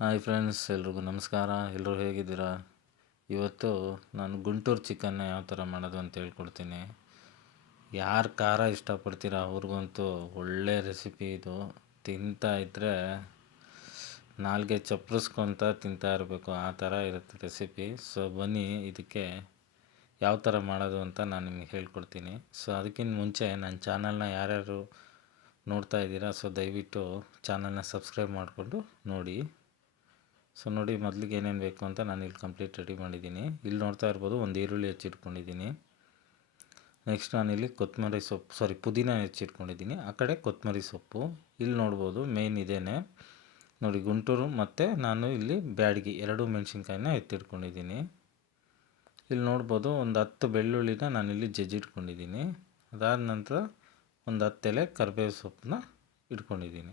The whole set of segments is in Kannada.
ಹಾಯ್ ಫ್ರೆಂಡ್ಸ್, ಎಲ್ರಿಗೂ ನಮಸ್ಕಾರ. ಎಲ್ಲರೂ ಹೇಗಿದ್ದೀರಾ? ಇವತ್ತು ನಾನು ಗುಂಟೂರು ಚಿಕನ್ನ ಯಾವ ಥರ ಮಾಡೋದು ಅಂತ ಹೇಳ್ಕೊಡ್ತೀನಿ. ಯಾರು ಖಾರ ಇಷ್ಟಪಡ್ತೀರಾ ಅವ್ರಿಗಂತೂ ಒಳ್ಳೆ ರೆಸಿಪಿ ಇದು. ತಿಂತಾ ಇದ್ದರೆ ನಾಲ್ಗೆ ಚಪ್ಪರಿಸ್ಕೊತ ತಿಂತಾ ಇರಬೇಕು, ಆ ಥರ ಇರುತ್ತೆ ರೆಸಿಪಿ. ಸೊ, ಬನ್ನಿ, ಇದಕ್ಕೆ ಯಾವ ಥರ ಮಾಡೋದು ಅಂತ ನಾನು ನಿಮಗೆ ಹೇಳ್ಕೊಡ್ತೀನಿ. ಸೊ, ಅದಕ್ಕಿಂತ ಮುಂಚೆ ನನ್ನ ಚಾನಲ್ನ ಯಾರ್ಯಾರು ನೋಡ್ತಾ ಇದ್ದೀರಾ, ಸೊ, ದಯವಿಟ್ಟು ಚಾನಲ್ನ ಸಬ್ಸ್ಕ್ರೈಬ್ ಮಾಡಿಕೊಂಡು ನೋಡಿ. ಸೊ ನೋಡಿ ಮೊದಲಿಗೆ ಏನೇನು ಬೇಕು ಅಂತ ನಾನು ಇಲ್ಲಿ ಕಂಪ್ಲೀಟ್ ರೆಡಿ ಮಾಡಿದ್ದೀನಿ ಇಲ್ಲಿ ನೋಡ್ತಾ ಇರ್ಬೋದು ಒಂದು ಈರುಳ್ಳಿ ಹೆಚ್ಚಿಟ್ಕೊಂಡಿದ್ದೀನಿ ನೆಕ್ಸ್ಟ್ ನಾನಿಲ್ಲಿ ಕೊತ್ತಂಬರಿ ಸೊಪ್ಪು ಸಾರಿ ಪುದೀನ ಹೆಚ್ಚಿಟ್ಕೊಂಡಿದ್ದೀನಿ ಆ ಕಡೆ ಕೊತ್ತಂಬರಿ ಸೊಪ್ಪು. ಇಲ್ಲಿ ನೋಡ್ಬೋದು ಮೇಯ್ನ್ ಇದೇನೆ. ನೋಡಿ ಗುಂಟೂರು ಮತ್ತು ನಾನು ಇಲ್ಲಿ ಬ್ಯಾಡಗಿ ಎರಡು ಮೆಣಸಿನ್ಕಾಯಿನ ಎತ್ತಿಟ್ಕೊಂಡಿದ್ದೀನಿ ಇಲ್ಲಿ ನೋಡ್ಬೋದು ಒಂದು ಹತ್ತು ಬೆಳ್ಳುಳ್ಳಿನ ನಾನಿಲ್ಲಿ ಜಜ್ಜಿಟ್ಕೊಂಡಿದ್ದೀನಿ ಅದಾದ ನಂತರ ಒಂದು ಹತ್ತು ಎಲೆ ಕರಿಬೇವು ಸೊಪ್ಪನ್ನ ಇಟ್ಕೊಂಡಿದ್ದೀನಿ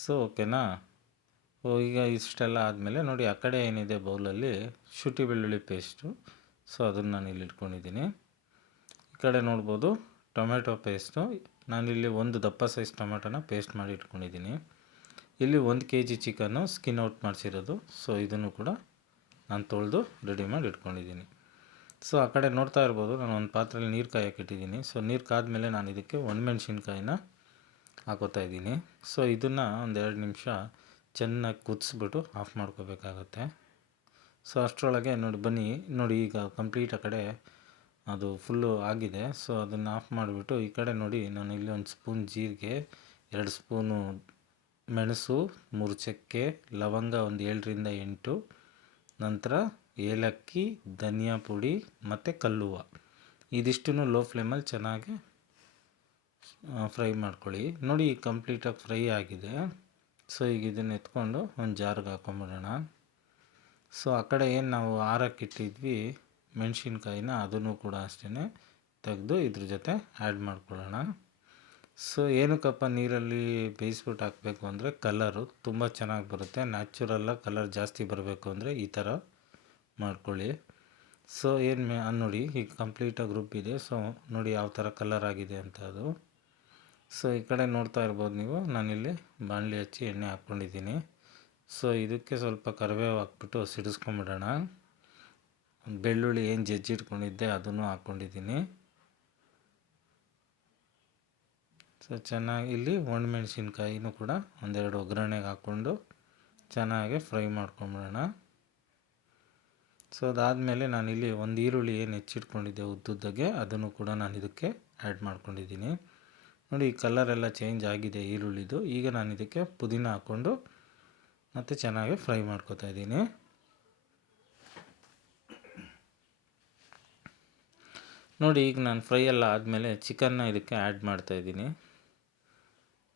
ಸೊ ಓಕೆನಾ ಓ, ಈಗ ಇಷ್ಟೆಲ್ಲ ಆದಮೇಲೆ ನೋಡಿ, ಆ ಕಡೆ ಏನಿದೆ ಬೌಲಲ್ಲಿ? ಶುಂಠಿ ಬೆಳ್ಳುಳ್ಳಿ ಪೇಸ್ಟು ಸೊ ಅದನ್ನು ನಾನು ಇಲ್ಲಿ ಇಟ್ಕೊಂಡಿದ್ದೀನಿ. ಈ ಕಡೆ ನೋಡ್ಬೋದು, ಟೊಮೆಟೊ ಪೇಸ್ಟು ನಾನಿಲ್ಲಿ ಒಂದು ದಪ್ಪ ಸೈಜ್ ಟೊಮೆಟೊನ ಪೇಸ್ಟ್ ಮಾಡಿ ಇಟ್ಕೊಂಡಿದ್ದೀನಿ. ಇಲ್ಲಿ ಒಂದು K G chicken skin out ಮಾಡಿಸಿರೋದು. ಸೊ ಇದನ್ನು ಕೂಡ ನಾನು ತೊಳೆದು ರೆಡಿ ಮಾಡಿ ಇಟ್ಕೊಂಡಿದ್ದೀನಿ. ಸೊ ಆ ಕಡೆ ನೋಡ್ತಾ ಇರ್ಬೋದು, ನಾನು ಒಂದು ಪಾತ್ರೆಯಲ್ಲಿ ನೀರು ಕಾಯಕ್ಕೆ ಇಟ್ಟಿದ್ದೀನಿ. ಸೊ ನೀರು ಕಾದಮೇಲೆ ನಾನು ಇದಕ್ಕೆ ಒಣಮೆಣ್ಸಿನ್ಕಾಯಿನ ಹಾಕೋತಾ ಇದ್ದೀನಿ. ಸೊ ಇದನ್ನು ಒಂದು ಎರಡು ನಿಮಿಷ ಚೆನ್ನಾಗಿ ಕುದಿಸ್ಬಿಟ್ಟು ಆಫ್ ಮಾಡ್ಕೋಬೇಕಾಗತ್ತೆ. ಸೊ ಅಷ್ಟರೊಳಗೆ ನೋಡಿ, ಬನ್ನಿ. ನೋಡಿ, ಈಗ ಕಂಪ್ಲೀಟ್ ಆ ಕಡೆ ಅದು ಫುಲ್ಲು ಆಗಿದೆ. ಸೊ ಅದನ್ನು ಆಫ್ ಮಾಡಿಬಿಟ್ಟು ಈ ಕಡೆ ನೋಡಿ, ನಾನು ಇಲ್ಲಿ ಒಂದು ಸ್ಪೂನ್ ಜೀರಿಗೆ, ಎರಡು ಸ್ಪೂನು ಮೆಣಸು, ಮೂರು ಚಕ್ಕೆ, ಲವಂಗ ಒಂದು ಏಳರಿಂದ ಎಂಟು, ನಂತರ ಏಲಕ್ಕಿ, ಧನಿಯಾ ಪುಡಿ ಮತ್ತು ಕಲ್ಲುವ. ಇದಿಷ್ಟನ್ನು ಲೋ ಫ್ಲೇಮಲ್ಲಿ ಚೆನ್ನಾಗಿ ಫ್ರೈ ಮಾಡ್ಕೊಳ್ಳಿ. ನೋಡಿ ಕಂಪ್ಲೀಟಾಗಿ ಫ್ರೈ ಆಗಿದೆ. ಸೊ ಈಗ ಇದನ್ನು ಎತ್ಕೊಂಡು ಒಂದು ಜಾರ್ಗೆ ಹಾಕೊಂಬಿಡೋಣ. ಸೊ ಆ ಕಡೆ ಏನು ನಾವು ಆರಕ್ಕಿಟ್ಟಿದ್ವಿ ಮೆಣಸಿನ್ಕಾಯಿನ ಅದನ್ನು ಕೂಡ ಅಷ್ಟೇ ತೆಗೆದು ಇದ್ರ ಜೊತೆ ಆ್ಯಡ್ ಮಾಡ್ಕೊಳ್ಳೋಣ. ಸೊ ಏನಕ್ಕಪ್ಪ ನೀರಲ್ಲಿ ಬೇಯಿಸ್ಬಿಟ್ಟು ಹಾಕಬೇಕು ಅಂದರೆ ಕಲರು ತುಂಬ ಚೆನ್ನಾಗಿ ಬರುತ್ತೆ. ನ್ಯಾಚುರಲ್ಲಾಗಿ ಕಲರ್ ಜಾಸ್ತಿ ಬರಬೇಕು ಅಂದರೆ ಈ ಥರ ಮಾಡ್ಕೊಳ್ಳಿ. ಸೊ ಏನು ಮೇ ನೋಡಿ, ಈಗ ಕಂಪ್ಲೀಟಾಗಿ ರುಬ್ಬಿದೆ. ಸೊ ನೋಡಿ ಯಾವ ಥರ ಕಲರ್ ಆಗಿದೆ ಅಂತ ಅದು. ಸೊ ಈ ಕಡೆ ನೋಡ್ತಾ ಇರ್ಬೋದು ನೀವು. ನಾನಿಲ್ಲಿ ಬಾಣಲಿ ಹಚ್ಚಿ ಎಣ್ಣೆ ಹಾಕ್ಕೊಂಡಿದ್ದೀನಿ. ಸೊ ಇದಕ್ಕೆ ಸ್ವಲ್ಪ ಕರಿಬೇವು ಹಾಕ್ಬಿಟ್ಟು ಸಿಡಿಸ್ಕೊಂಬಿಡೋಣ. ಬೆಳ್ಳುಳ್ಳಿ ಏನು ಜಜ್ಜಿಟ್ಕೊಂಡಿದ್ದೆ ಅದನ್ನು ಹಾಕ್ಕೊಂಡಿದ್ದೀನಿ. ಸೊ ಚೆನ್ನಾಗಿ ಇಲ್ಲಿ ಒಣಮೆಣ್ಸಿನ್ಕಾಯಿನೂ ಕೂಡ ಒಂದೆರಡು ಒಗ್ಗರಣೆಗೆ ಹಾಕ್ಕೊಂಡು ಚೆನ್ನಾಗಿ ಫ್ರೈ ಮಾಡ್ಕೊಂಬಿಡೋಣ. ಸೊ ಅದಾದಮೇಲೆ ನಾನಿಲ್ಲಿ ಒಂದು ಈರುಳ್ಳಿ ಏನು ಹೆಚ್ಚಿಟ್ಕೊಂಡಿದ್ದೆ ಉದ್ದುದ್ದಗೆ ಅದನ್ನು ಕೂಡ ನಾನು ಇದಕ್ಕೆ ಆ್ಯಡ್ ಮಾಡ್ಕೊಂಡಿದ್ದೀನಿ. ನೋಡಿ ಕಲರ್ ಎಲ್ಲ ಚೇಂಜ್ ಆಗಿದೆ ಈರುಳ್ಳಿದು. ಈಗ ನಾನು ಇದಕ್ಕೆ ಪುದೀನ ಹಾಕ್ಕೊಂಡು ಮತ್ತು ಚೆನ್ನಾಗಿ ಫ್ರೈ ಮಾಡ್ಕೊತಾ ಇದ್ದೀನಿ. ನೋಡಿ, ಈಗ ನಾನು ಫ್ರೈ ಎಲ್ಲ ಆದಮೇಲೆ ಚಿಕನ್ನ ಇದಕ್ಕೆ ಆ್ಯಡ್ ಮಾಡ್ತಾಯಿದ್ದೀನಿ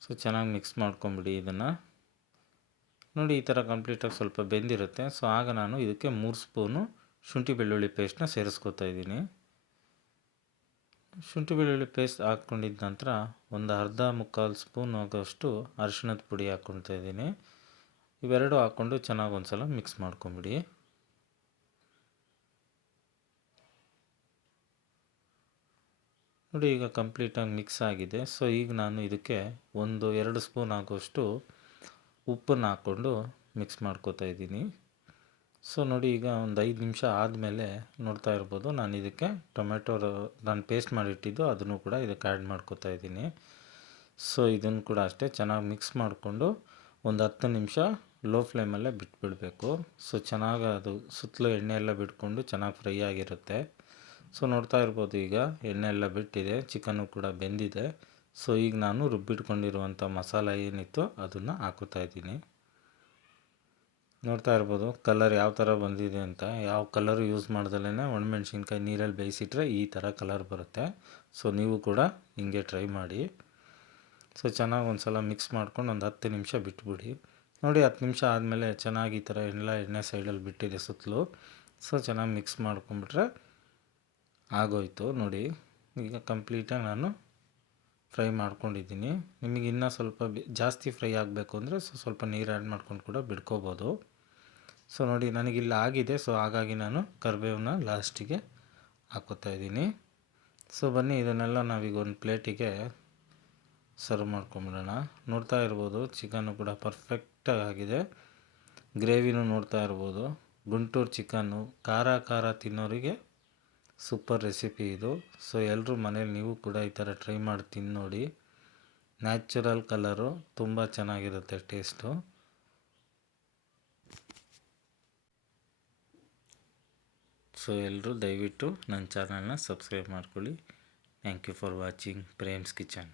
ಸೊ ಚೆನ್ನಾಗಿ ಮಿಕ್ಸ್ ಮಾಡ್ಕೊಂಬಿಡಿ ಇದನ್ನು. ನೋಡಿ, ಈ ಥರ ಕಂಪ್ಲೀಟಾಗಿ ಸ್ವಲ್ಪ ಬೆಂದಿರುತ್ತೆ. ಸೊ ಆಗ ನಾನು ಇದಕ್ಕೆ ಮೂರು ಸ್ಪೂನು ಶುಂಠಿ ಬೆಳ್ಳುಳ್ಳಿ ಪೇಸ್ಟ್ನ ಸೇರಿಸ್ಕೋತಾ ಇದ್ದೀನಿ. ಶುಂಠಿ ಬೆಳ್ಳುಳ್ಳಿ ಪೇಸ್ಟ್ ಹಾಕ್ಕೊಂಡಿದ್ದ ನಂತರ ಒಂದು ಅರ್ಧ ಮುಕ್ಕಾಲು ಸ್ಪೂನ್ ಆಗೋಷ್ಟು ಅರಿಶಿಣದ ಪುಡಿ ಹಾಕ್ಕೊಳ್ತಾ ಇದ್ದೀನಿ. ಇವೆರಡು ಹಾಕ್ಕೊಂಡು ಚೆನ್ನಾಗಿ ಒಂದು ಸಲ ಮಿಕ್ಸ್ ಮಾಡ್ಕೊಂಬಿಡಿ. ನೋಡಿ ಈಗ ಕಂಪ್ಲೀಟಾಗಿ ಮಿಕ್ಸ್ ಆಗಿದೆ. ಸೊ ಈಗ ನಾನು ಇದಕ್ಕೆ ಒಂದು ಎರಡು ಸ್ಪೂನ್ ಆಗೋಷ್ಟು ಉಪ್ಪನ್ನು ಹಾಕ್ಕೊಂಡು ಮಿಕ್ಸ್ ಮಾಡ್ಕೋತಾ ಇದ್ದೀನಿ. ಸೊ ನೋಡಿ, ಈಗ ಒಂದು ಐದು ನಿಮಿಷ ಆದಮೇಲೆ ನೋಡ್ತಾ ಇರ್ಬೋದು. ನಾನು ಇದಕ್ಕೆ ಟೊಮೆಟೊ ನಾನು ಪೇಸ್ಟ್ ಮಾಡಿಟ್ಟಿದ್ದು, ಅದನ್ನು ಕೂಡ ಇದಕ್ಕೆ ಆ್ಯಡ್ ಮಾಡ್ಕೋತಾ ಇದ್ದೀನಿ. ಸೊ ಇದನ್ನು ಕೂಡ ಅಷ್ಟೇ ಚೆನ್ನಾಗಿ ಮಿಕ್ಸ್ ಮಾಡಿಕೊಂಡು ಒಂದು ಹತ್ತು ನಿಮಿಷ ಲೋ ಫ್ಲೇಮಲ್ಲೇ ಬಿಟ್ಬಿಡಬೇಕು. ಸೊ ಚೆನ್ನಾಗಿ ಅದು ಸುತ್ತಲೂ ಎಣ್ಣೆ ಎಲ್ಲ ಬಿಟ್ಕೊಂಡು ಚೆನ್ನಾಗಿ ಫ್ರೈ ಆಗಿರುತ್ತೆ. ಸೊ ನೋಡ್ತಾ ಇರ್ಬೋದು, ಈಗ ಎಣ್ಣೆ ಎಲ್ಲ ಬಿಟ್ಟಿದೆ ಚಿಕನ್ನು ಕೂಡ ಬೆಂದಿದೆ. ಸೊ ಈಗ ನಾನು ರುಬ್ಬಿಟ್ಕೊಂಡಿರುವಂಥ ಮಸಾಲ ಏನಿತ್ತು ಅದನ್ನು ಹಾಕೋತಾ ಇದ್ದೀನಿ. ನೋಡ್ತಾ ಇರ್ಬೋದು ಕಲರ್ ಯಾವ ಥರ ಬಂದಿದೆ ಅಂತ. ಯಾವ ಕಲರು ಯೂಸ್ ಮಾಡ್ದಲೇ ಒಣಮೆಣ್ಸಿನ್ಕಾಯಿ ನೀರಲ್ಲಿ ಬೇಯಿಸಿಟ್ರೆ ಈ ಥರ ಕಲರ್ ಬರುತ್ತೆ. ಸೊ ನೀವು ಕೂಡ ಹಿಂಗೆ ಟ್ರೈ ಮಾಡಿ. ಸೊ ಚೆನ್ನಾಗಿ ಒಂದು ಸಲ ಮಿಕ್ಸ್ ಮಾಡ್ಕೊಂಡು ಒಂದು ಹತ್ತು ನಿಮಿಷ ಬಿಟ್ಬಿಡಿ. ನೋಡಿ, ಹತ್ತು ನಿಮಿಷ ಆದಮೇಲೆ ಚೆನ್ನಾಗಿ ಈ ಥರ ಎಲ್ಲ ಎಣ್ಣೆ ಸೈಡಲ್ಲಿ ಬಿಟ್ಟಿದೆ ಸುತ್ತಲೂ. ಸೊ ಚೆನ್ನಾಗಿ ಮಿಕ್ಸ್ ಮಾಡ್ಕೊಂಬಿಟ್ರೆ ಆಗೋಯ್ತು. ನೋಡಿ, ಈಗ ಕಂಪ್ಲೀಟಾಗಿ ನಾನು ಫ್ರೈ ಮಾಡ್ಕೊಂಡಿದ್ದೀನಿ. ನಿಮಗೆ ಇನ್ನೂ ಸ್ವಲ್ಪ ಜಾಸ್ತಿ ಫ್ರೈ ಆಗಬೇಕು ಅಂದರೆ ಸೊ, ಸ್ವಲ್ಪ ನೀರು ಆ್ಯಡ್ ಮಾಡ್ಕೊಂಡು ಕೂಡ ಬಿಡ್ಕೋಬೋದು. ಸೊ ನೋಡಿ ನನಗಿಲ್ಲ ಆಗಿದೆ. ಸೊ ಹಾಗಾಗಿ ನಾನು ಕರಿಬೇವನ್ನ ಲಾಸ್ಟಿಗೆ ಹಾಕೋತಾ ಇದ್ದೀನಿ. ಸೊ ಬನ್ನಿ, ಇದನ್ನೆಲ್ಲ ನಾವೀಗ ಒಂದು ಪ್ಲೇಟಿಗೆ ಸರ್ವ್ ಮಾಡ್ಕೊಂಬಿಡೋಣ. ನೋಡ್ತಾ ಇರ್ಬೋದು, ಚಿಕನ್ನು ಕೂಡ ಪರ್ಫೆಕ್ಟಾಗಿ ಆಗಿದೆ. ಗ್ರೇವಿನೂ ನೋಡ್ತಾ ಇರ್ಬೋದು. ಗುಂಟೂರು ಚಿಕನ್ನು ಖಾರ ಖಾರ ತಿನ್ನೋರಿಗೆ ಸೂಪರ್ ರೆಸಿಪಿ ಇದು. ಸೊ ಎಲ್ಲರೂ ಮನೇಲಿ ನೀವು ಕೂಡ ಈ ಥರ ಟ್ರೈ ಮಾಡಿ ತಿಂದು ನೋಡಿ ನ್ಯಾಚುರಲ್ ಕಲರು ತುಂಬ ಚೆನ್ನಾಗಿರುತ್ತೆ ಟೇಸ್ಟು. ಸೊ ಎಲ್ಲರೂ ದಯವಿಟ್ಟು ನನ್ನ ಚಾನಲ್ನ ಸಬ್ಸ್ಕ್ರೈಬ್ ಮಾಡ್ಕೊಳ್ಳಿ. Thank you for watching Prem's kitchen.